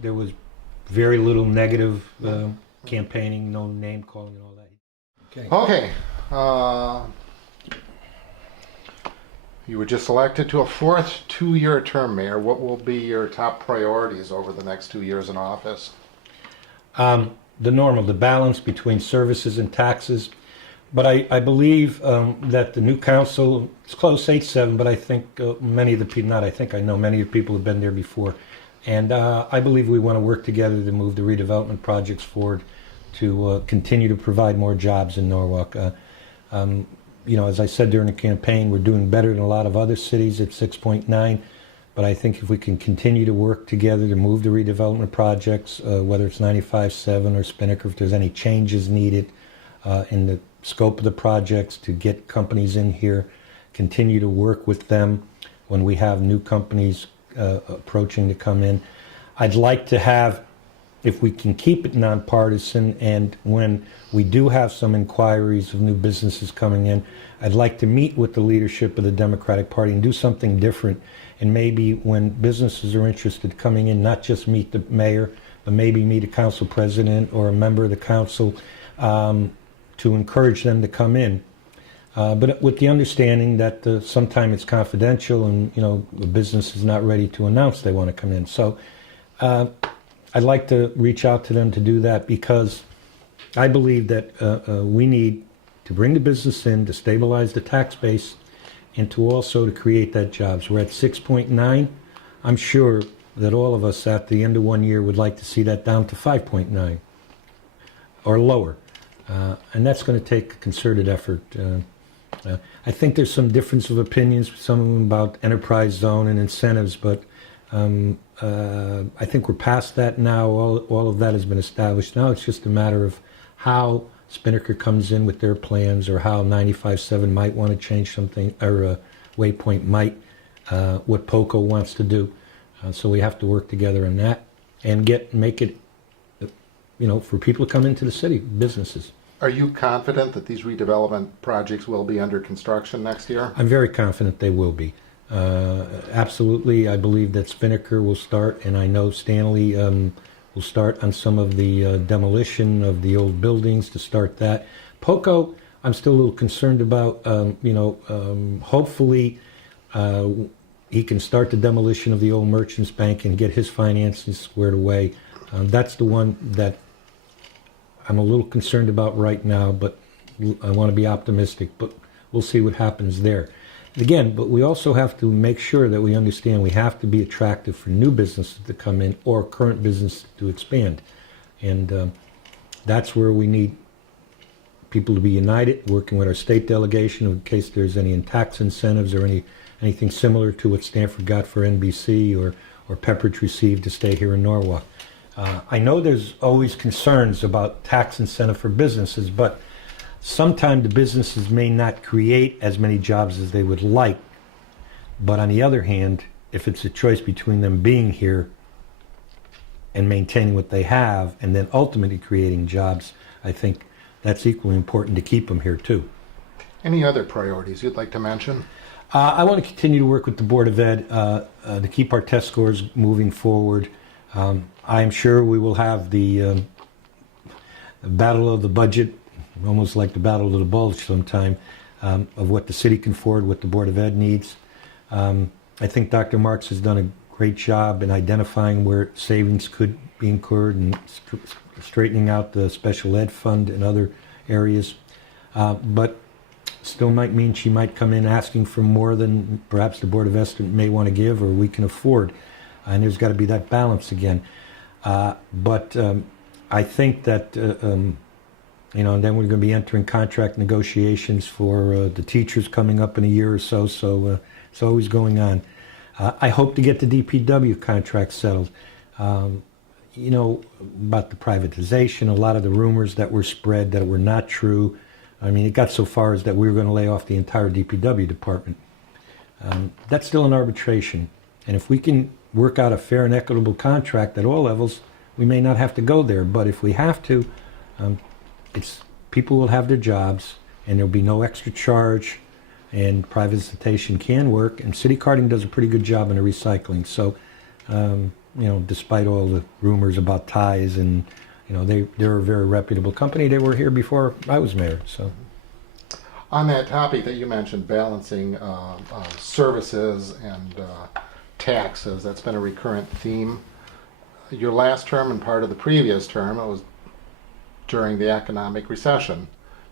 there was very little negative campaigning, no name calling and all that. Okay. You were just elected to a fourth two-year term, Mayor. What will be your top priorities over the next 2 years in office? The normal, the balance between services and taxes. But I believe that the new council, it's close, 8-7, but I think many of the people, not I think, I know many of the people have been there before. And I believe we want to work together to move the redevelopment projects forward to continue to provide more jobs in Norwalk. As I said during the campaign, we're doing better than a lot of other cities at 6.9. But I think if we can continue to work together to move the redevelopment projects, whether it's 95-7 or Spinnaker, if there's any changes needed in the scope of the projects to get companies in here, continue to work with them when we have new companies approaching to come in. I'd like to have, if we can keep it nonpartisan, and when we do have some inquiries of new businesses coming in, I'd like to meet with the leadership of the Democratic Party and do something different. And maybe when businesses are interested coming in, not just meet the mayor, but maybe meet a council president or a member of the council to encourage them to come in. But with the understanding that sometimes it's confidential and, the business is not ready to announce they want to come in. So I'd like to reach out to them to do that, because I believe that we need to bring the business in, to stabilize the tax base, and to also to create that jobs. We're at 6.9. I'm sure that all of us at the end of 1 year would like to see that down to 5.9 or lower. And that's going to take a concerted effort. I think there's some difference of opinions, some of them about enterprise zone and incentives, but I think we're past that now. All of that has been established. Now it's just a matter of how Spinnaker comes in with their plans, or how 95-7 might want to change something, or Waypoint might, what POCO wants to do. So we have to work together on that and make it, for people to come into the city, businesses. Are you confident that these redevelopment projects will be under construction next year? I'm very confident they will be. Absolutely. I believe that Spinnaker will start, and I know Stanley will start on some of the demolition of the old buildings to start that. POCO, I'm still a little concerned about. Hopefully he can start the demolition of the old Merchants Bank and get his finances squared away. That's the one that I'm a little concerned about right now, but I want to be optimistic, but we'll see what happens there. Again, but we also have to make sure that we understand we have to be attractive for new businesses to come in, or current business to expand. And that's where we need people to be united, working with our state delegation in case there's any tax incentives or anything similar to what Stanford got for NBC or Pepperidge received to stay here in Norwalk. I know there's always concerns about tax incentive for businesses, but sometimes the businesses may not create as many jobs as they would like. But on the other hand, if it's a choice between them being here and maintaining what they have, and then ultimately creating jobs, I think that's equally important to keep them here too. Any other priorities you'd like to mention? I want to continue to work with the Board of Ed to keep our test scores moving forward. I'm sure we will have the battle of the budget, almost like the battle of the bulge sometime, of what the city can afford, what the Board of Ed needs. I think Dr. Marks has done a great job in identifying where savings could be incurred and straightening out the special ed fund and other areas. But still might mean she might come in asking for more than perhaps the Board of Estimate may want to give or we can afford. And there's got to be that balance again. But I think that and then we're going to be entering contract negotiations for the teachers coming up in a year or so. So it's always going on. I hope to get the DPW contract settled. About the privatization, a lot of the rumors that were spread that were not true. I mean, it got so far as that we were going to lay off the entire DPW department. That's still an arbitration. And if we can work out a fair and equitable contract at all levels, we may not have to go there. But if we have to, people will have their jobs, and there'll be no extra charge, and privatization can work. And city carting does a pretty good job in the recycling. So despite all the rumors about ties, and they're a very reputable company. They were here before I was mayor. So On that topic that you mentioned, balancing services and taxes, that's been a recurrent theme. Your last term and part of the previous term, it was during the economic recession.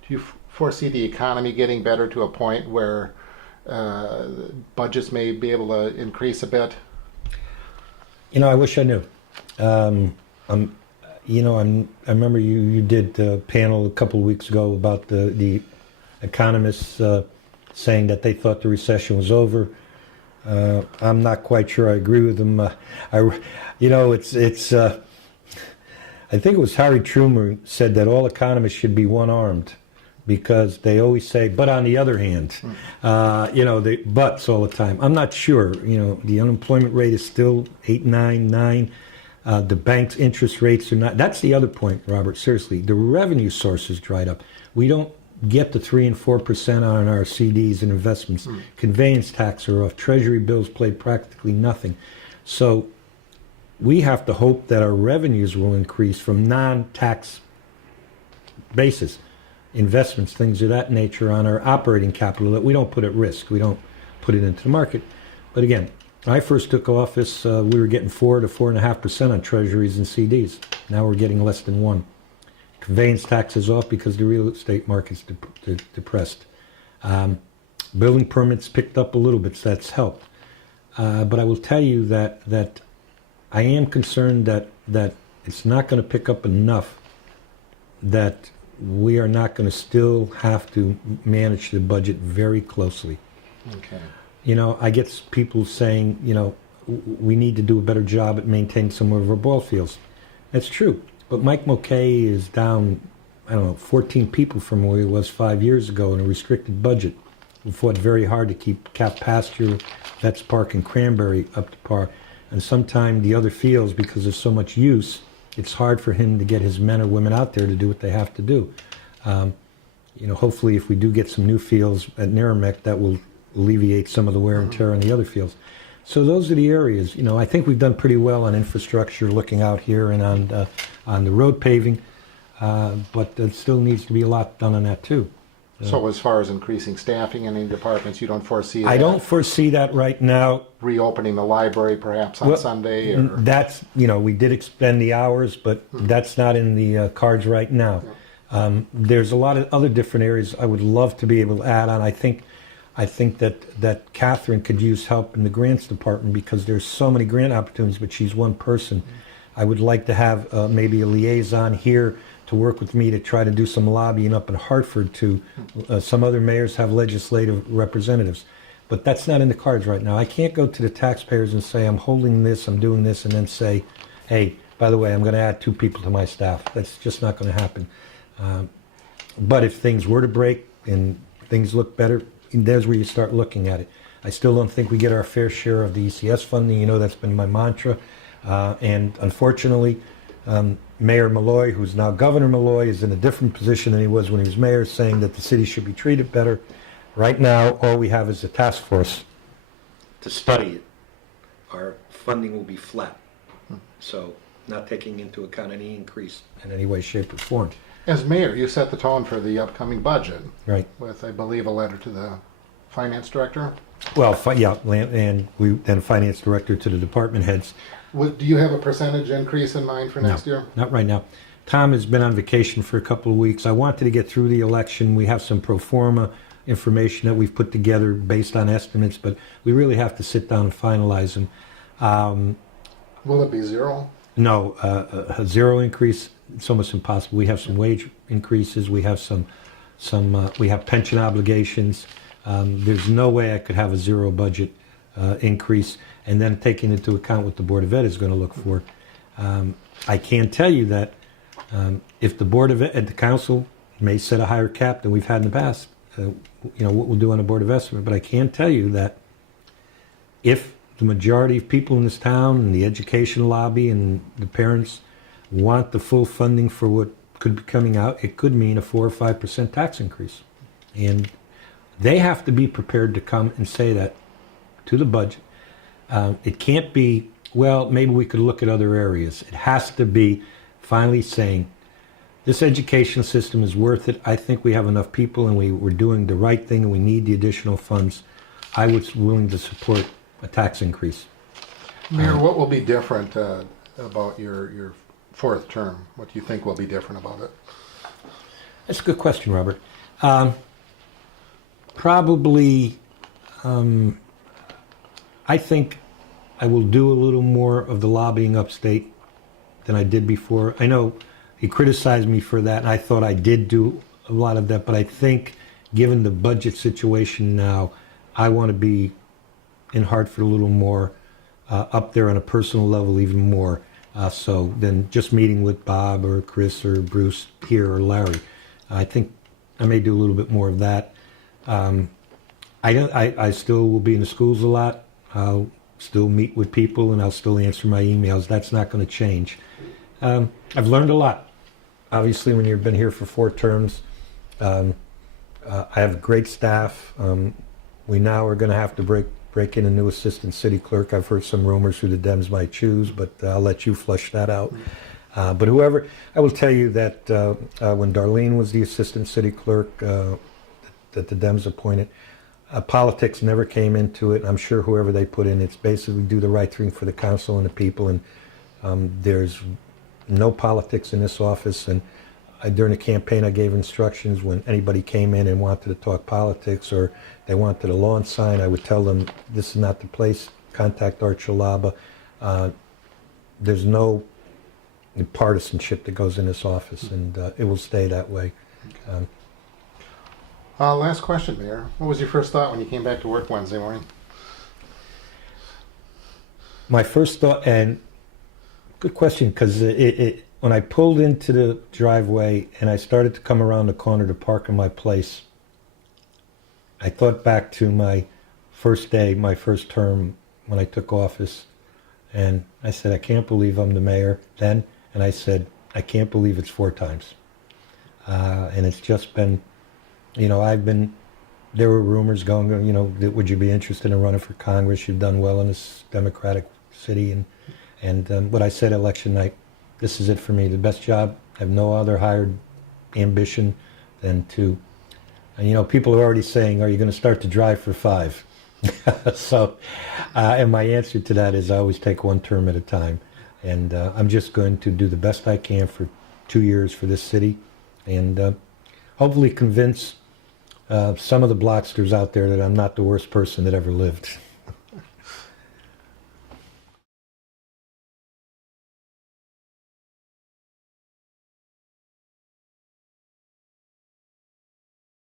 Do you foresee the economy getting better to a point where budgets may be able to increase a bit? I wish I knew. I remember you did a panel a couple of weeks ago about the economists saying that they thought the recession was over. I'm not quite sure I agree with them. I think it was Harry Truman said that all economists should be one-armed because they always say, but on the other hand, they buts all the time. I'm not sure. The unemployment rate is still 8, 9, 9. The bank's interest rates are not. That's the other point, Robert. Seriously, the revenue sources dried up. We don't get the 3 and 4% on our CDs and investments. Conveyance tax are off. Treasury bills pay practically nothing. So we have to hope that our revenues will increase from non-tax basis, investments, things of that nature on our operating capital that we don't put at risk. We don't put it into the market. But again, when I first took office, we were getting 4 to 4.5% on treasuries and CDs. Now we're getting less than 1. Conveyance tax is off because the real estate market's depressed. Building permits picked up a little bit, so that's helped. But I will tell you that I am concerned that it's not going to pick up enough that we are not going to still have to manage the budget very closely. Okay. I get people saying, we need to do a better job at maintaining some of our ball fields. That's true. But Mike Moccia is down, 14 people from where he was 5 years ago in a restricted budget. We fought very hard to keep Cap Pasture, Vets Park, and Cranberry up to par. And sometimes the other fields, because there's so much use, it's hard for him to get his men or women out there to do what they have to do. Hopefully if we do get some new fields at Merrimack, that will alleviate some of the wear and tear on the other fields. So those are the areas. I think we've done pretty well on infrastructure, looking out here, and on the road paving, but there still needs to be a lot done on that too. So as far as increasing staffing in any departments, you don't foresee that? I don't foresee that right now. Reopening the library perhaps on Sunday? Or? That's, we did expend the hours, but that's not in the cards right now. There's a lot of other different areas I would love to be able to add on. I think that Catherine could use help in the grants department because there's so many grant opportunities, but she's one person. I would like to have maybe a liaison here to work with me to try to do some lobbying up in Hartford to some other mayors have legislative representatives. But that's not in the cards right now. I can't go to the taxpayers and say, I'm holding this, I'm doing this, and then say, hey, by the way, I'm going to add 2 people to my staff. That's just not going to happen. But if things were to break and things look better, there's where you start looking at it. I still don't think we get our fair share of the ECS funding. That's been my mantra. And unfortunately, Mayor Malloy, who's now Governor Malloy, is in a different position than he was when he was mayor, saying that the city should be treated better. Right now, all we have is a task force to study it. Our funding will be flat. So not taking into account any increase in any way, shape, or form. As mayor, you set the tone for the upcoming budget. Right. With, I believe, a letter to the finance director. Well, and we then finance director to the department heads. Do you have a percentage increase in mind for next year? Not right now. Tom has been on vacation for a couple of weeks. I wanted to get through the election. We have some pro forma information that we've put together based on estimates, but we really have to sit down and finalize them. Will it be zero? No, a zero increase, it's almost impossible. We have some wage increases. We have we have pension obligations. There's no way I could have a zero budget increase, and then taking into account what the Board of Ed is going to look for. I can tell you that if the Board of Ed, the council may set a higher cap than we've had in the past, what we'll do on the Board of Estimate, but I can tell you that if the majority of people in this town and the education lobby and the parents want the full funding for what could be coming out, it could mean a 4 or 5% tax increase. And they have to be prepared to come and say that to the budget. It can't be well, maybe we could look at other areas. It has to be finally saying, this education system is worth it. I think we have enough people and we're doing the right thing and we need the additional funds. I was willing to support a tax increase. Mayor, what will be different about your fourth term? What do you think will be different about it? That's a good question, Robert. Probably, I think I will do a little more of the lobbying upstate than I did before. I know he criticized me for that, and I thought I did do a lot of that, but I think given the budget situation now, I want to be in Hartford a little more, up there on a personal level even more, so than just meeting with Bob or Chris or Bruce here or Larry. I think I may do a little bit more of that. I still will be in the schools a lot. I'll still meet with people and I'll still answer my emails. That's not going to change. I've learned a lot. Obviously, when you've been here for 4 terms, I have a great staff. We now are going to have to break in a new assistant city clerk. I've heard some rumors who the Dems might choose, but I'll let you flush that out. But whoever, I will tell you that when Darlene was the assistant city clerk that the Dems appointed, politics never came into it. I'm sure whoever they put in, it's basically do the right thing for the council and the people, and there's no politics in this office. And during the campaign, I gave instructions when anybody came in and wanted to talk politics or they wanted a lawn sign, I would tell them, this is not the place, contact Art Shalaba. There's no partisanship that goes in this office, and it will stay that way. Last question, Mayor. What was your first thought when you came back to work Wednesday morning? My first thought, and good question, because when I pulled into the driveway and I started to come around the corner to park in my place, I thought back to my first day, my first term when I took office, and I said, I can't believe I'm the mayor then, and I said, I can't believe it's 4 times. And it's just been, there were rumors going, would you be interested in running for Congress? You've done well in this Democratic city. And what I said election night, this is it for me. The best job. I have no other higher ambition than to, and people are already saying, are you going to start to drive for 5? So, and my answer to that is I always take 1 term at a time. And I'm just going to do the best I can for 2 years for this city, and hopefully convince some of the Blocksters out there that I'm not the worst person that ever lived.